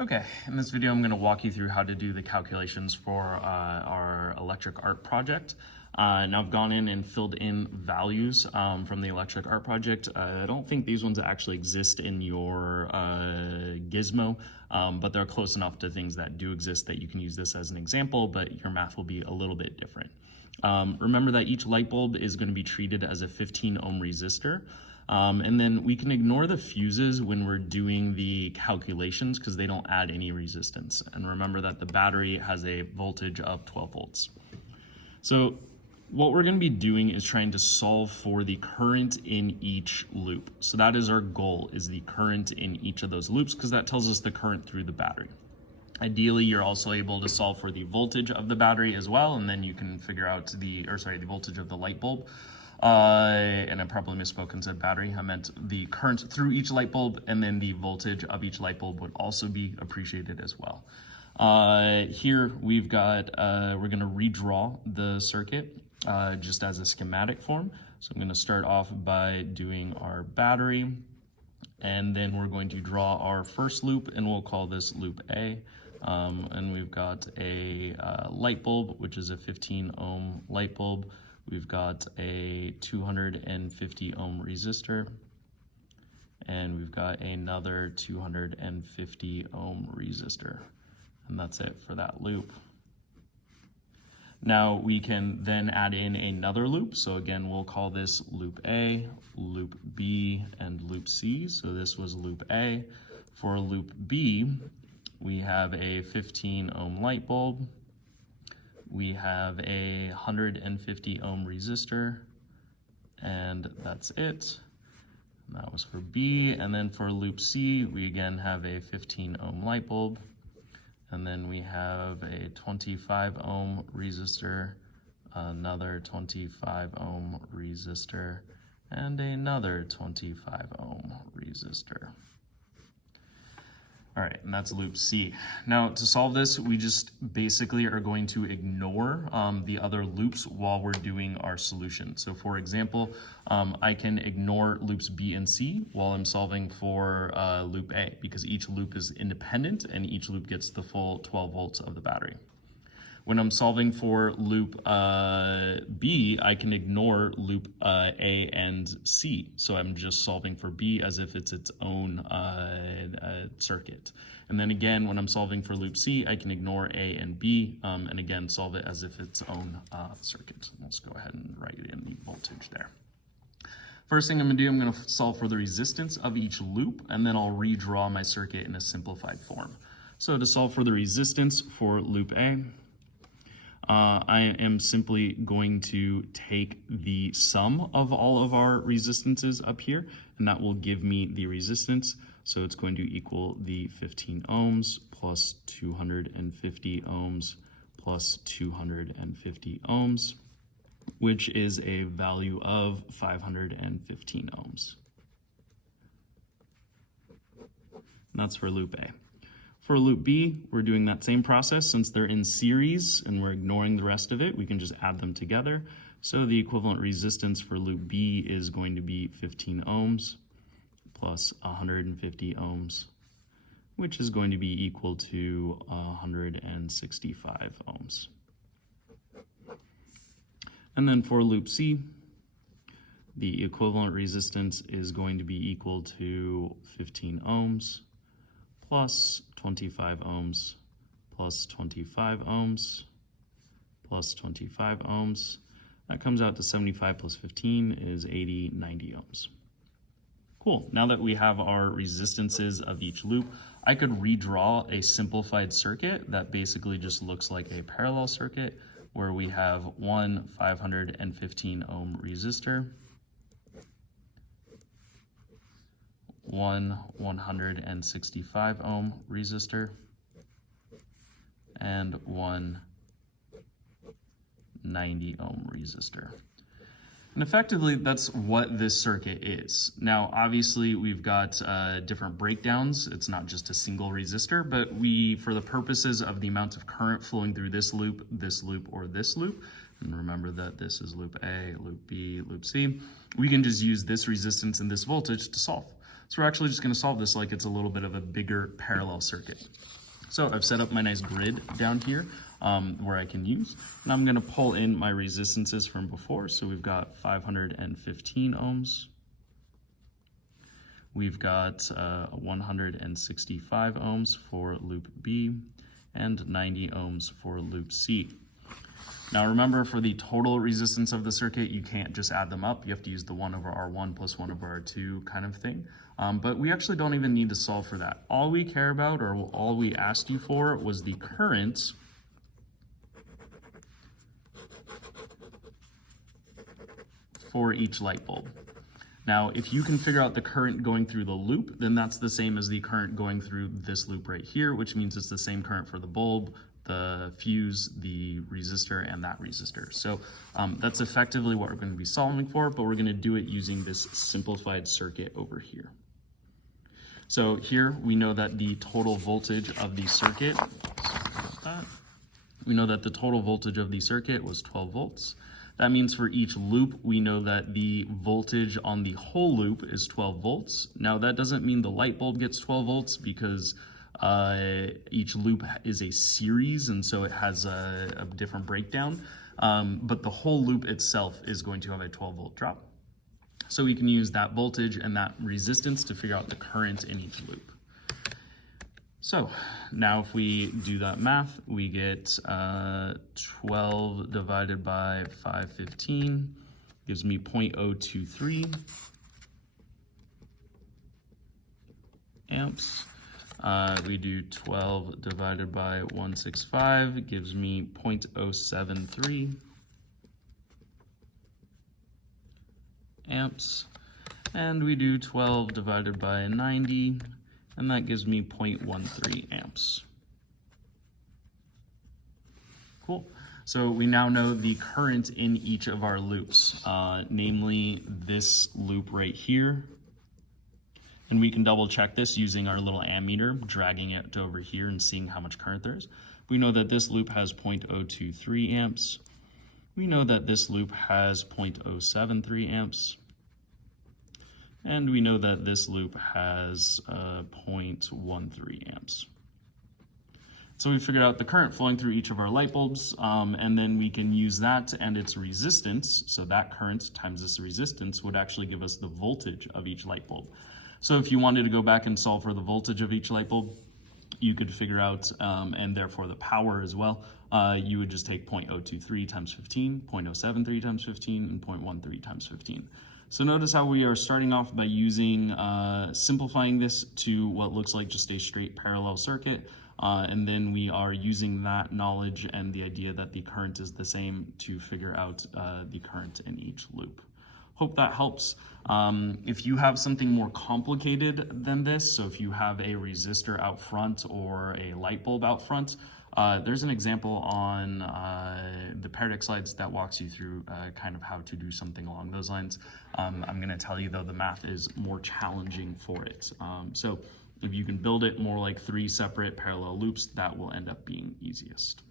Okay, in this video I'm going to walk you through how to do the calculations for our electric art project. Now I've gone in and filled in values from the electric art project. I don't think these ones actually exist in your gizmo, but they're close enough to things that do exist that you can use this as an example, but your math will be a little bit different. Remember that each light bulb is going to be treated as a 15 ohm resistor. And then we can ignore the fuses when we're doing the calculations because they don't add any resistance. And remember that the battery has a voltage of 12 volts. So what we're going to be doing is trying to solve for the current in each loop. So that is our goal, is the current in each of those loops, because that tells us the current through the battery. Ideally, you're also able to solve for the voltage of the battery as well, and then you can figure out the voltage of the light bulb. And I probably misspoke and said battery. I meant the current through each light bulb, and then the voltage of each light bulb would also be appreciated as well. Here we've got, we're going to redraw the circuit just as a schematic form. So I'm going to start off by doing our battery, and then we're going to draw our first loop, and we'll call this loop A. And we've got a light bulb, which is a 15 ohm light bulb. We've got a 250 ohm resistor, and we've got another 250 ohm resistor, and that's it for that loop. Now we can then add in another loop. So again, we'll call this loop A, loop B, and loop C. So this was loop A. For loop B, we have a 15 ohm light bulb. We have a 150 ohm resistor, and that's it. And that was for B. And then for loop C, we again have a 15 ohm light bulb, and then we have a 25 ohm resistor, another 25 ohm resistor, and another 25 ohm resistor. All right, and that's loop C. Now to solve this, we just basically are going to ignore the other loops while we're doing our solution. So for example, I can ignore loops B and C while I'm solving for loop A, because each loop is independent and each loop gets the full 12 volts of the battery. When I'm solving for loop B, I can ignore loop A and C. So I'm just solving for B as if it's its own circuit. And then again, when I'm solving for loop C, I can ignore A and B, and again, solve it as if its own circuit. Let's go ahead and write in the voltage there. First thing I'm going to do, I'm going to solve for the resistance of each loop, and then I'll redraw my circuit in a simplified form. So to solve for the resistance for loop A, I am simply going to take the sum of all of our resistances up here, and that will give me the resistance. So it's going to equal the 15 ohms plus 250 ohms plus 250 ohms, which is a value of 515 ohms. And that's for loop A. For loop B, we're doing that same process. Since they're in series and we're ignoring the rest of it, we can just add them together. So the equivalent resistance for loop B is going to be 15 ohms plus 150 ohms, which is going to be equal to 165 ohms. And then for loop C, the equivalent resistance is going to be equal to 15 ohms plus 25 ohms plus 25 ohms plus 25 ohms. That comes out to 75 plus 15 is 80, 90 ohms. Cool. Now that we have our resistances of each loop, I could redraw a simplified circuit that basically just looks like a parallel circuit where we have one 515 ohm resistor, one 165 ohm resistor, and one 90 ohm resistor. And effectively, that's what this circuit is. Now, obviously, we've got different breakdowns. It's not just a single resistor, but for the purposes of the amount of current flowing through this loop, or this loop, and remember that this is loop A, loop B, loop C, we can just use this resistance and this voltage to solve. So we're actually just going to solve this like it's a little bit of a bigger parallel circuit. So I've set up my nice grid down here where I can use, and I'm going to pull in my resistances from before. So we've got 515 ohms. We've got 165 ohms for loop B and 90 ohms for loop C. Now remember, for the total resistance of the circuit, you can't just add them up. You have to use the 1 over R1 plus 1 over R2 kind of thing. But we actually don't even need to solve for that. All we care about, or all we asked you for, was the current for each light bulb. Now, if you can figure out the current going through the loop, then that's the same as the current going through this loop right here, which means it's the same current for the bulb, the fuse, the resistor, and that resistor. So that's effectively what we're going to be solving for, but we're going to do it using this simplified circuit over here. So here we know that the total voltage of the circuit, was 12 volts. That means for each loop, we know that the voltage on the whole loop is 12 volts. Now that doesn't mean the light bulb gets 12 volts because each loop is a series, and so it has a different breakdown. But the whole loop itself is going to have a 12 volt drop. So we can use that voltage and that resistance to figure out the current in each loop. So now if we do that math, we get 12 divided by 515 gives me 0.023 amps. We do 12 divided by 165 gives me 0.073 amps. And we do 12 divided by 90, and that gives me 0.13 amps. Cool. So we now know the current in each of our loops, namely this loop right here. And we can double check this using our little ammeter, dragging it over here and seeing how much current there is. We know that this loop has 0.023 amps. We know that this loop has 0.073 amps. And we know that this loop has 0.13 amps. So we figured out the current flowing through each of our light bulbs, and then we can use that and its resistance. So that current times this resistance would actually give us the voltage of each light bulb. So if you wanted to go back and solve for the voltage of each light bulb, you could figure out, and therefore the power as well, you would just take 0.023 times 15, 0.073 times 15, and 0.13 times 15. So notice how we are starting off by using, simplifying this to what looks like just a straight parallel circuit, and then we are using that knowledge and the idea that the current is the same to figure out the current in each loop. Hope that helps. If you have something more complicated than this, so if you have a resistor out front or a light bulb out front, there's an example on the Paradox slides that walks you through kind of how to do something along those lines. I'm going to tell you, though, the math is more challenging for it. So if you can build it more like 3 separate parallel loops, that will end up being easiest.